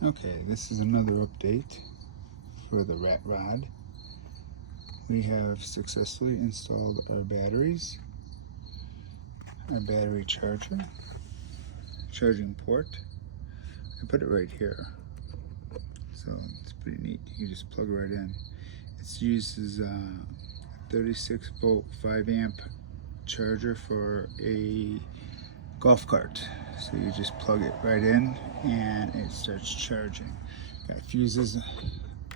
Okay, this is another update for the rat rod. We have successfully installed our batteries, our battery charger, charging port. I put it right here, so it's pretty neat. You just plug it right in. It uses a 36 volt 5 amp charger for a golf cart. So you just plug it right in and it starts charging. Got fuses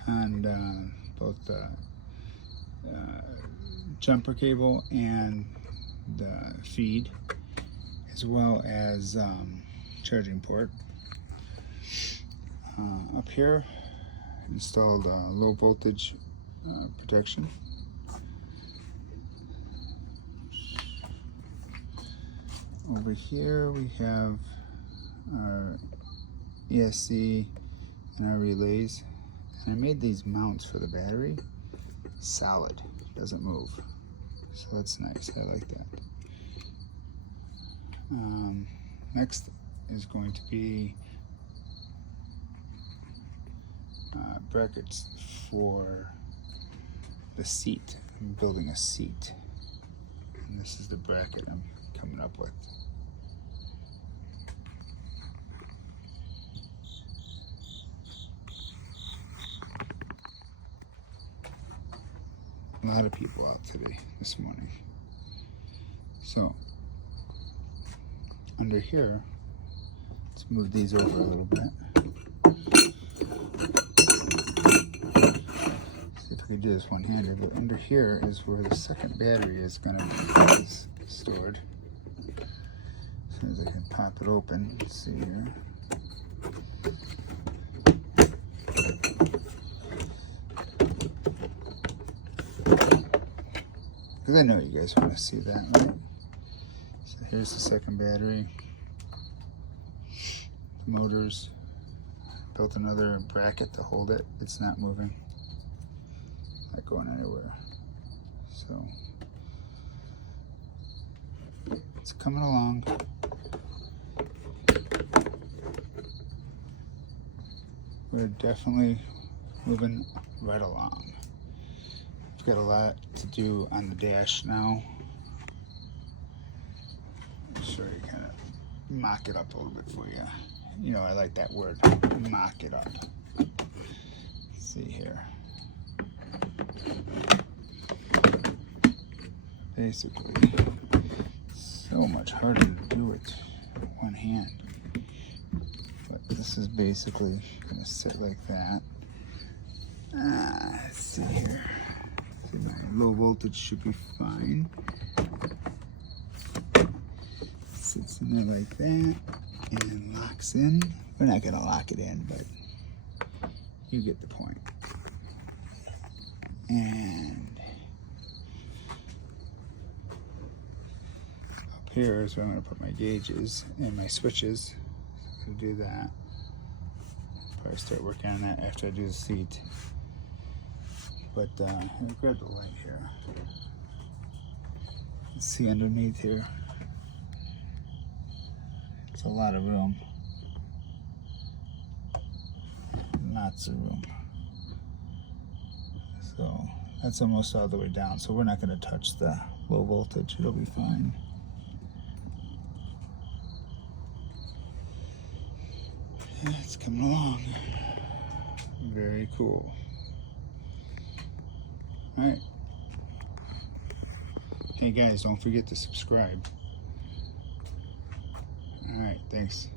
on both the jumper cable and the feed, as well as charging port. Up here, installed low voltage protection. Over here we have our ESC and our relays. And I made these mounts for the battery solid, doesn't move. So that's nice, I like that. Next is going to be brackets for the seat. I'm building a seat. And this is the bracket I'm coming up with. A lot of people out today, this morning. So, under here, let's move these over a little bit. See if I can do this one-handed, but under here is where the second battery is going to be stored. As soon as I can pop it open, let's see here. Because I know you guys want to see that, right? So here's the second battery. Motors. Built another bracket to hold it. It's not moving. Not going anywhere. So it's coming along. We're definitely moving right along. Got a lot to do on the dash now. I'll show you, kind of mock it up a little bit for you. You know, I like that word, mock it up. Let's see here. Basically, so much harder to do it with one hand. But this is basically gonna sit like that. Let's see here. My low voltage should be fine. Sits in there like that and locks in. We're not gonna lock it in, but you get the point. And up here is where I'm gonna put my gauges and my switches. I'm gonna do that. Probably start working on that after I do the seat. But I'll grab the light here. Let's see underneath here. It's a lot of room. Lots of room. So that's almost all the way down. So we're not going to touch the low voltage. It'll be fine. Yeah, it's coming along. Very cool. Alright. Hey guys, don't forget to subscribe. Alright, thanks.